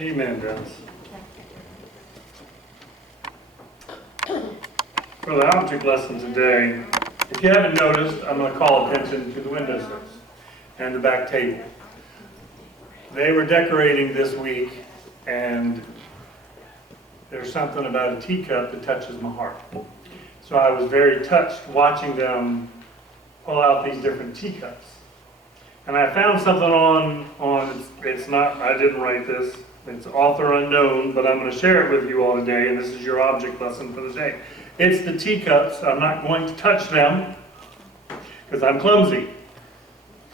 Amen, Dennis. For the object lesson today, If you haven't noticed, I'm going to call attention to the windowsills and the back table. They were decorating this week, and there's something about a teacup that touches my heart. So I was very touched watching them pull out these different teacups. And I found something on it's not, I didn't write this, it's author unknown, but I'm going to share it with you all today, and this is your object lesson for the day. It's the teacups. I'm not going to touch them because I'm clumsy.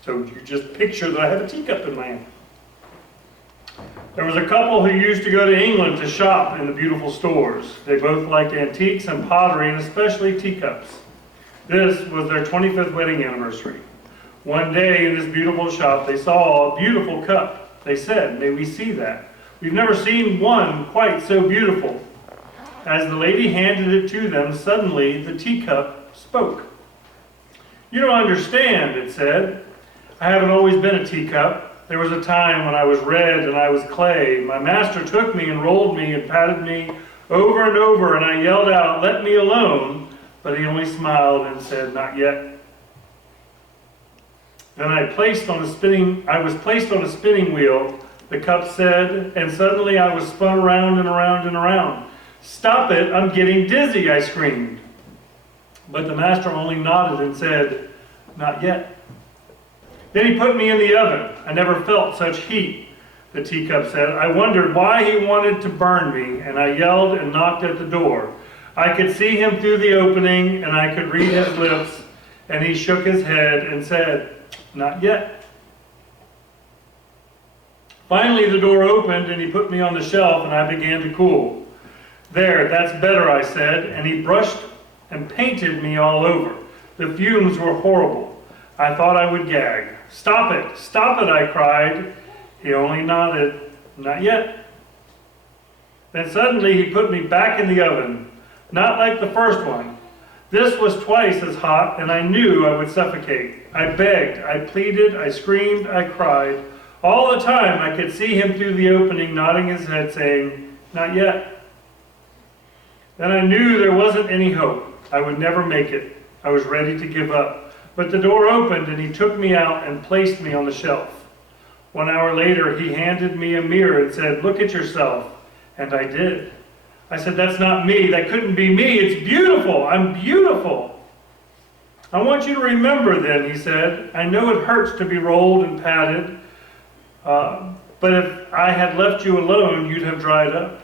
So you just picture that I have a teacup in my hand. There was a couple who used to go to England to shop in the beautiful stores. They both liked antiques and pottery, and especially teacups. This was their 25th wedding anniversary. One day in this beautiful shop, they saw a beautiful cup. They said, "May we see that? We've never seen one quite so beautiful." As the lady handed it to them, suddenly the teacup spoke. "You don't understand," it said. "I haven't always been a teacup. There was a time when I was red and I was clay. My master took me and rolled me and patted me over and over, and I yelled out, 'Let me alone,' but he only smiled and said, 'Not yet.' Then I was placed on a spinning wheel," the cup said, "and suddenly I was spun around and around and around. 'Stop it, I'm getting dizzy,' I screamed. But the master only nodded and said, 'Not yet.' Then he put me in the oven. I never felt such heat," the teacup said. "I wondered why he wanted to burn me, and I yelled and knocked at the door. I could see him through the opening, and I could read his lips, and he shook his head and said, 'Not yet.' Finally, the door opened, and he put me on the shelf, and I began to cool. 'There, that's better,' I said, and he brushed and painted me all over. The fumes were horrible. I thought I would gag. 'Stop it,' I cried. He only nodded, 'Not yet.' Then suddenly he put me back in the oven, not like the first one. This was twice as hot, and I knew I would suffocate. I begged, I pleaded, I screamed, I cried. All the time I could see him through the opening, nodding his head, saying, 'Not yet.' Then I knew there wasn't any hope. I would never make it. I was ready to give up. But the door opened, and he took me out and placed me on the shelf. 1 hour later, he handed me a mirror and said, 'Look at yourself.' And I did. I said, 'That's not me. That couldn't be me. It's beautiful. I'm beautiful.' 'I want you to remember then,' he said. 'I know it hurts to be rolled and patted, but if I had left you alone, you'd have dried up.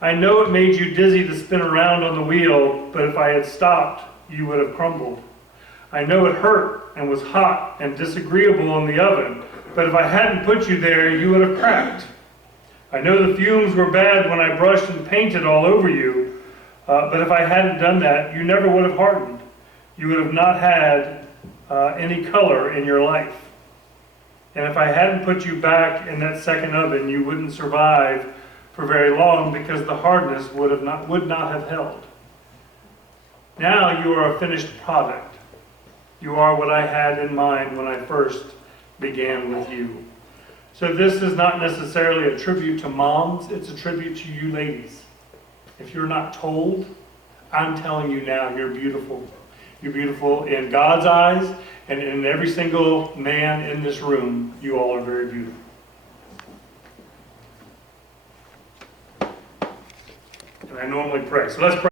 I know it made you dizzy to spin around on the wheel, but if I had stopped, you would have crumbled. I know it hurt and was hot and disagreeable in the oven, but if I hadn't put you there, you would have cracked. I know the fumes were bad when I brushed and painted all over you, but if I hadn't done that, you never would have hardened. You would have not had any color in your life. And if I hadn't put you back in that second oven, you wouldn't survive for very long because the hardness would not have held. Now you are a finished product. You are what I had in mind when I first began with you." So this is not necessarily a tribute to moms, it's a tribute to you ladies. If you're not told, I'm telling you now, you're beautiful. You're beautiful in God's eyes, and in every single man in this room, you all are very beautiful. And I normally pray. So let's pray.